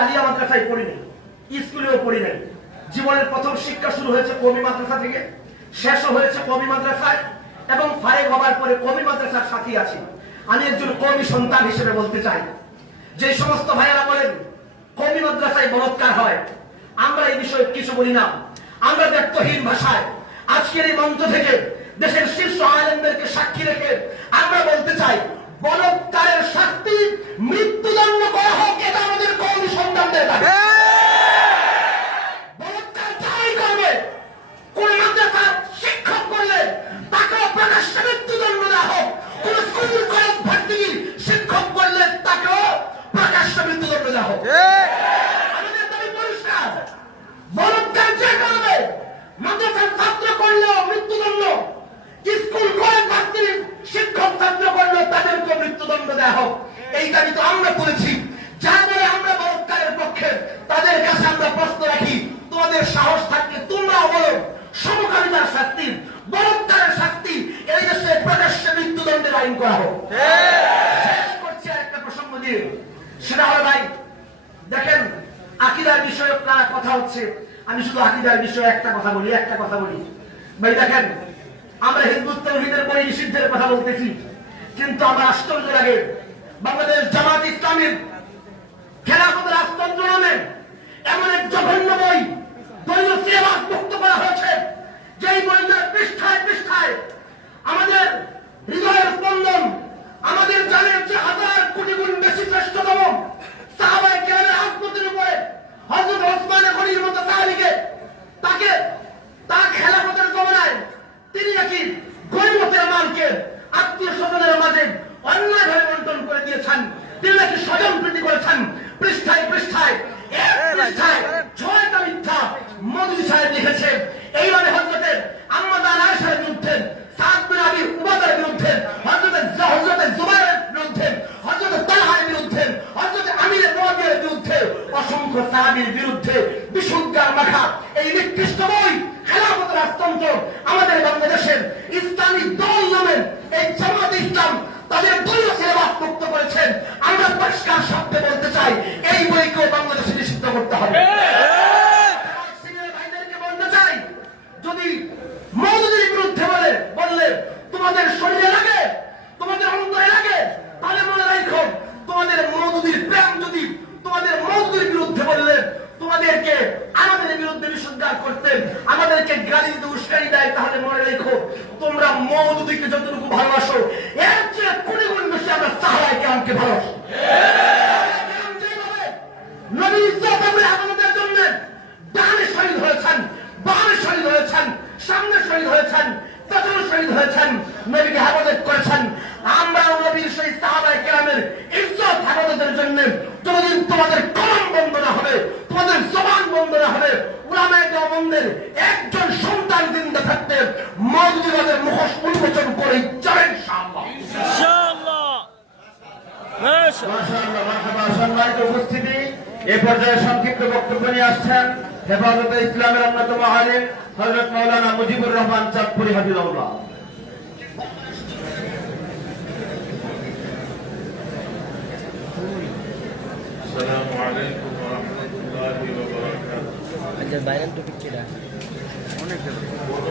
আলিয়া মাদ্রাসায় পড়ি নাই, স্কুলেও পড়ি নাই। জীবনের প্রথম শিক্ষা শুরু হয়েছে কওমি মাদ্রাসা থেকে, শেষও হয়েছে কওমি মাদ্রাসায়, এবং ফারেক হবার পরে কওমি মাদ্রাসার সাথী আছি। আমি একজন কওমি সন্তান হিসেবে বলতে চাই, যে সমস্ত ভাইয়েরা বলেন কওমি মাদ্রাসায় বলৎকার হয়, আমরা এই বিষয়ে কিছু বলি না। আমরা ব্যর্থহীন ভাষায় আজকের এই মঞ্চ থেকে দেশের শীর্ষ আলেমদেরকে সাক্ষী রেখে আমরা বলতে চাই, বলৎকারের শাস্তি মৃত্যুদণ্ড করা হোক, এটা আমাদের কওমি সন্তানদের দাবি। বলৎকার যাই করবে, কোন মাদ্রাসার শিক্ষক করলে তাকেও প্রকাশ্যে মৃত্যুদণ্ড দেওয়া হোক, কোন স্কুল কলেজ ভার্সিটির শিক্ষক করলে তাকেও প্রকাশ্যে মৃত্যুদণ্ড দেওয়া হোক। আমাদের দাবি পরিষ্কার, বলৎকার যে করবে, মাদ্রাসার ছাত্র করলেও মৃত্যুদণ্ড, স্কুল কলেজ ভার্সিটির শিক্ষক ছাত্র করলেও তাদেরকে মৃত্যুদণ্ড দেওয়া হোক। এই দাবি তো আমরা করেছি। যার বলে আমরা বলৎকারের পক্ষে, তাদের কাছে আমরা প্রশ্ন রাখি, তোমাদের সাহস থাকলে তোমরাও বলো সমকামিতার শাস্তি, বলৎকারের শাস্তি এই দেশে প্রকাশ্যে মৃত্যুদণ্ডের আইন করা হোক। শেষ করছি আরেকটা প্রসঙ্গ দিয়ে, সেটা হলো ভাই দেখেন আকীদার বিষয়ে কথা হচ্ছে, আমি শুধু আকীদার বিষয়ে একটা কথা বলি ভাই। দেখেন আমরা হিজবুত তাওহীদের বই নিষিদ্ধের কথা বলতেছি, কিন্তু আমার আশ্চর্য লাগে বাংলাদেশ জামাত ইসলামীর খেলাফতের রাজতন্ত্র নামে এমন এক জঘন্য বই দলীয় সিলেবাস মুক্ত করা হয়েছে, যেই বইটার পৃষ্ঠায় পৃষ্ঠায় আমাদের হৃদয়ের স্পন্দন, আমাদের জানের চেয়ে হাজার কোটি গুণ বেশি শ্রেষ্ঠতম সাহাবায়ে কেরামের আজমতের উপরে হযরত ওসমান গনির মতো সাহাবীকে তার খেলাফতের জমানায় তিনি নাকি গনিমতের মালকে আত্মীয় স্বজনের মাঝে অন্যায়ভাবে বন্টন করে দিয়েছেন, তিনি নাকি স্বজন প্রীতি করেছেন। পৃষ্ঠায় পৃষ্ঠায় এক পৃষ্ঠায় 6টা মিথ্যা মওদুদী সাহেব লিখেছে। এইভাবে হযরতে আম্মা জান আয়েশার বিরুদ্ধে, সাদ বিন আবি উবাদার বিরুদ্ধে, হযরতে জুবাইরের বিরুদ্ধে, হযরতে তালহার বিরুদ্ধে, হযরতে আমির মুআবিয়ার বিরুদ্ধে, অসংখ্য সাহাবীর বিরুদ্ধে বিশুদ্ধার মাখা এই নিকৃষ্ট বই খেলাফত রাজতন্ত্র আমাদের বাংলাদেশের ইসলামী দল নামের এই জামাত ইসলাম তাদের দলীয় সিলেবাস মুক্ত করেছেন। আমরা পরিষ্কার শব্দে বলতে চাই, এই বইকেও বাংলাদেশে নিষিদ্ধ করতে হবে। ভাইদেরকে বলতে চাই, যদি মওদুদীর বিরুদ্ধে বললে তোমাদের শরীরে লাগে, তোমাদের অন্তরে লাগে, তাহলে মনে রাখো তোমাদের মওদুদীর প্রেম যদি তোমাদের মওদুদীর বিরুদ্ধে বললে তোমাদেরকে আমাদের বিরুদ্ধে নিষেধাজ্ঞা করতে, আমাদেরকে গালি দিতে উস্কানি দেয়, তাহলে মনে রেখো তোমরা মওদুদীকে যতটুকু ভালোবাসো এর চেয়ে কোটি গুণ বেশি আমরা সাহাবায়ে কেরামকে ভালোবাসি। নবী ইজ্জত আমাদের জন্য ডানে শহীদ হয়েছেন, বামে শহীদ হয়েছেন, সামনে শহীদ হয়েছেন, পেছনে শহীদ হয়েছেন, নবীকে হেফাজত করেছেন। আমরা নবীর সেই সাহাবায়ে কেরামের ইজ্জত হেফাজতের জন্য যতদিন তোমাদের কলম বন্ধ না হবে, তোমাদের জবান বন্ধ না হবে, উলামায়ে দেওবন্দের একজন সন্তান জিন্দা থাকতে মওদুদীবাদের মুখোশ উন্মোচন করে যাবে ইনশাআল্লাহ। মাশাআল্লাহ। সম্মানিত উপস্থিতি, এ পর্যায়ে সংক্ষিপ্ত বক্তব্য নিয়ে আসছেন হেফাজতে ইসলামের অন্যতম আলেম হযরত মাওলানা মুজিবুর রহমান চাঁদপুরী হাফিজাহুল্লাহ। আসসালামু আলাইকুম ওয়া রাহমাতুল্লাহি ওয়া বারাকাতুহু। আচ্ছা বাইরের টপিক কিরা অনেক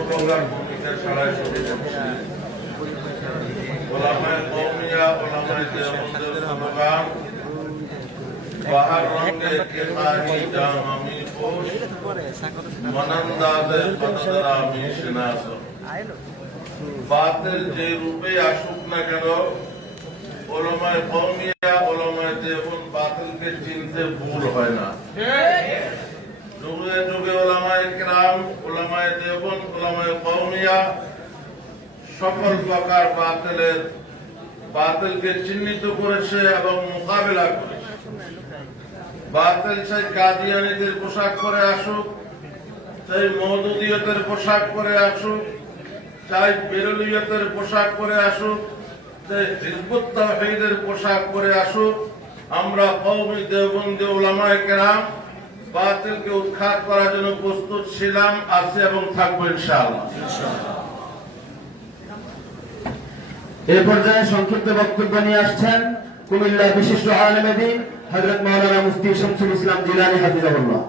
প্রোগ্রাম ভূমিকা সারায় শুরু করছি। ওলামায়ে কওমিয়া, ওলামায়ে দেওবন্দের প্রোগ্রাম বাহার রঙে কে খাহি জাম আমি পোশ মনন্দাজে বদরা আমি শিনাস। বাতিল যে রূপে আসুক না কেন, ওলামায়ে কওমিয়া, ওলামায়ে দেওবন্দ বাতিলকে চিনতে ভুল হয় না। যুগে যুগে ওলামায়ে কেরাম, ওলামায়ে দেওবন্দ, ওলামায়ে কওমিয়া সকল প্রকার বাতিলকে চিহ্নিত করেছে এবং মোকাবেলা করেছে। বাতিল চাই কাদিয়ানীদের পোশাক পরে আসুক, চাই মওদুদিয়তের পোশাক পরে আসুক, চাই বেরেলভিয়তের পোশাক পরে আসুক, চাই হিজবুত তাওহীদের পোশাক পরে আসুক, আমরা কওমি দেওবন্দি উলামায়ে কেরাম বাতিলকে উৎখাত করার জন্য প্রস্তুত ছিলাম, আছি এবং থাকবো ইনশাআল্লাহ। এই পর্যায়ে সংক্ষিপ্ত বক্তব্য নিয়ে আসছেন কুমিল্লার বিশিষ্ট আলেম দ্বীন হযরত মাওলানা মুফতি শামসুল ইসলাম জিলানী হাফিজাহুল্লাহ।